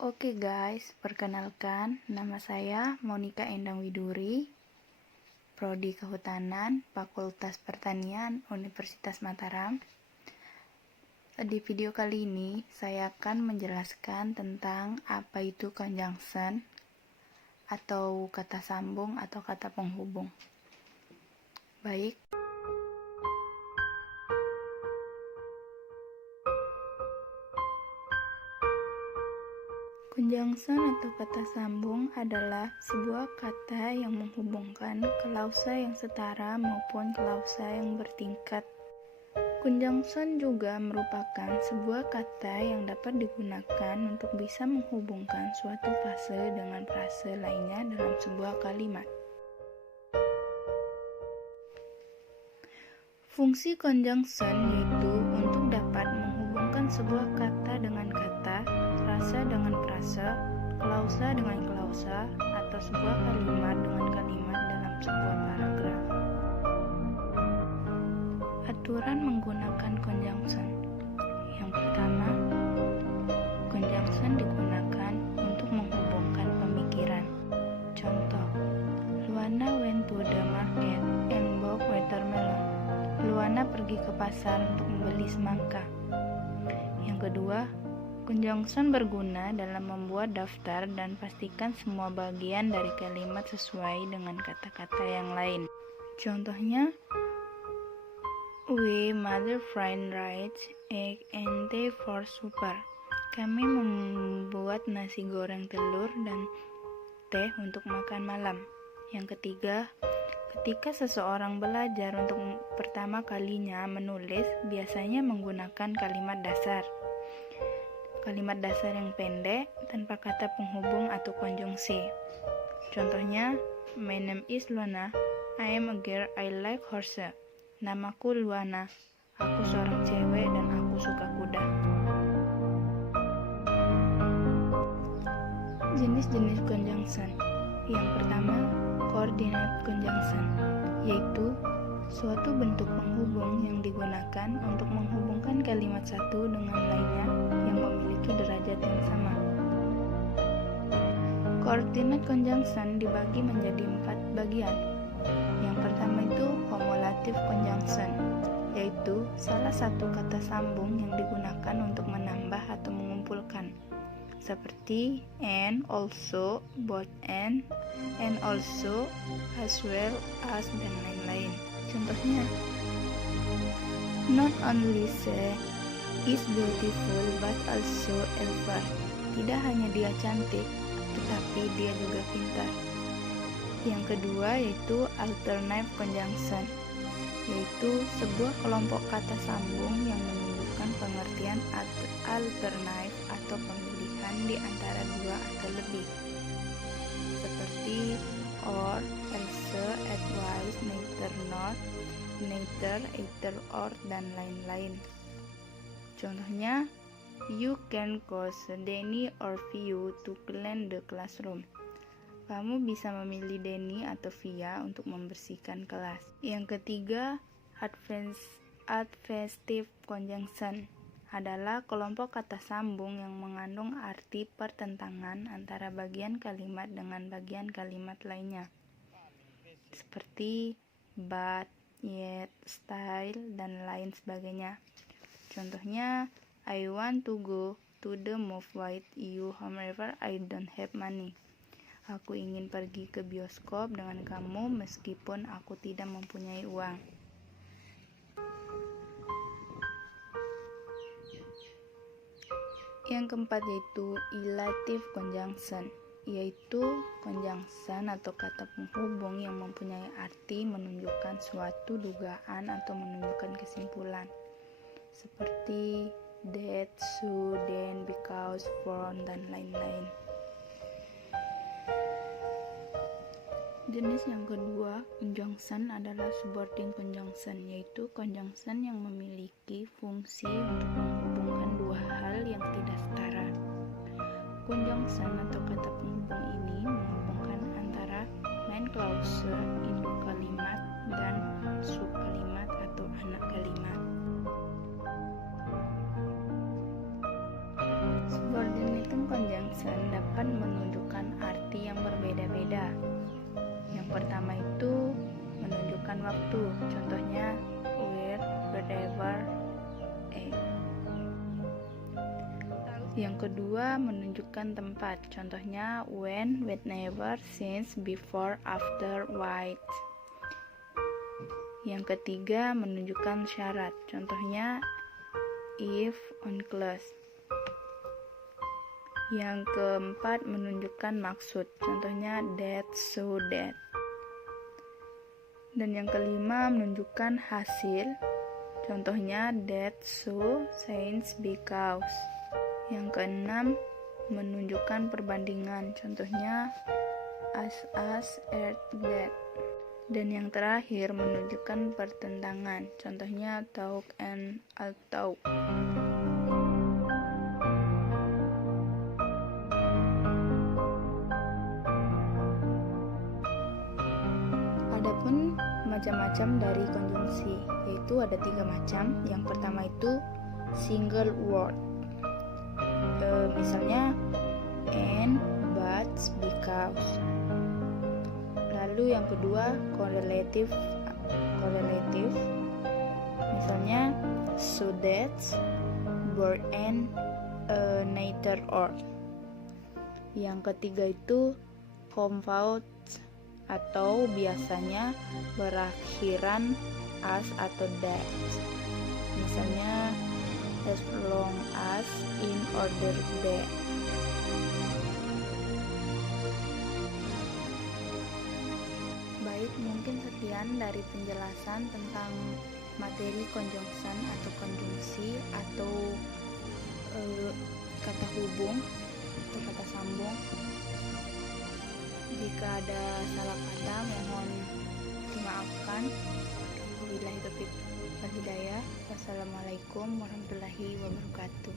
Oke guys, perkenalkan nama saya Monica Endang Widuri, Prodi Kehutanan, Fakultas Pertanian, Universitas Mataram. Di video kali ini, saya akan menjelaskan tentang apa itu conjunction atau kata sambung atau kata penghubung. Baik. Conjunction atau kata sambung adalah sebuah kata yang menghubungkan klausa yang setara maupun klausa yang bertingkat. Conjunction juga merupakan sebuah kata yang dapat digunakan untuk bisa menghubungkan suatu frase dengan frase lainnya dalam sebuah kalimat. Fungsi conjunction yaitu untuk dapat menghubungkan sebuah kata dengan kata, frase dengan frase, klausa dengan klausa, atau sebuah kalimat dengan kalimat dalam sebuah paragraf. Aturan menggunakan conjunction. Yang pertama, conjunction digunakan untuk menghubungkan pemikiran. Contoh, Luana went to the market and bought watermelon. Luana pergi ke pasar untuk membeli semangka. Yang kedua, conjunction berguna dalam membuat daftar dan pastikan semua bagian dari kalimat sesuai dengan kata-kata yang lain. Contohnya, we mother friend rice, egg, and tea for supper. Kami membuat nasi goreng telur dan teh untuk makan malam. Yang ketiga, ketika seseorang belajar untuk pertama kalinya menulis, biasanya menggunakan kalimat dasar. Kalimat dasar yang pendek tanpa kata penghubung atau konjungsi. Contohnya, my name is Luana, I am a girl, I like horses. Namaku Luana, aku seorang cewek dan aku suka kuda. Jenis-jenis conjunction. Yang pertama, coordinate conjunction, yaitu suatu bentuk penghubung yang digunakan untuk menghubungkan kalimat satu dengan lainnya yang memiliki derajat yang sama. Coordinate conjunction dibagi menjadi 4 bagian. Yang pertama itu homologative conjunction, yaitu salah satu kata sambung yang digunakan untuk menambah atau mengumpulkan, seperti and, also, both and also, as well as, dan lain-lain. Contohnya, not only she is beautiful but also clever. Tidak hanya dia cantik, tetapi dia juga pintar. Yang kedua yaitu alternative conjunction, yaitu sebuah kelompok kata sambung yang menunjukkan pengertian alternatif atau pemilihan di antara dua atau lebih, seperti or, else, advice, neither, not, neither, either, or, dan lain-lain. Contohnya, you can cause Danny or Vio to clean the classroom. Kamu bisa memilih Denny atau Via untuk membersihkan kelas. Yang ketiga, advective conjunction adalah kelompok kata sambung yang mengandung arti pertentangan antara bagian kalimat dengan bagian kalimat lainnya, seperti but, yet, style, dan lain sebagainya. Contohnya, I want to go to the movie with you, however I don't have money. Aku ingin pergi ke bioskop dengan kamu meskipun aku tidak mempunyai uang. Yang keempat yaitu ilative conjunction, yaitu conjunction atau kata penghubung yang mempunyai arti menunjukkan suatu dugaan atau menunjukkan kesimpulan, seperti that, so, then, because, from, dan lain-lain. Jenis yang kedua, conjunction adalah subordinate conjunction, yaitu conjunction yang memiliki fungsi untuk menghubungkan dua hal yang tidak setara. Conjunction atau kata penghubung ini menghubungkan antara main clause, induk kalimat, dan subkalimat atau anak kalimat. Subordinate conjunction conjunction dapat menunjukkan arti yang berbeda-beda. Yang pertama itu menunjukkan waktu, contohnya where, wherever, Yang kedua menunjukkan tempat, contohnya when, whenever, since, before, after, why. Yang ketiga menunjukkan syarat, contohnya if, on clause. Yang keempat menunjukkan maksud, contohnya that, so that. Dan yang kelima menunjukkan hasil, contohnya that, so, since, because. Yang keenam menunjukkan perbandingan, contohnya as, at, that. Dan yang terakhir menunjukkan pertentangan, contohnya talk and although. Adapun macam-macam dari konjungsi, yaitu ada 3 macam. Yang pertama itu single word, misalnya and, but, because. Lalu yang kedua correlative, misalnya so that, were and, neither or. Yang ketiga itu compound atau biasanya berakhiran as atau that, misalnya as long as, in order that. Baik, mungkin sekian dari penjelasan tentang materi conjunction atau konjungsi atau kata hubung atau kata sambung. Jika ada salah kata mohon dimaafkan. Wabillahi taufiq wal hidayah. Wassalamualaikum warahmatullahi wabarakatuh.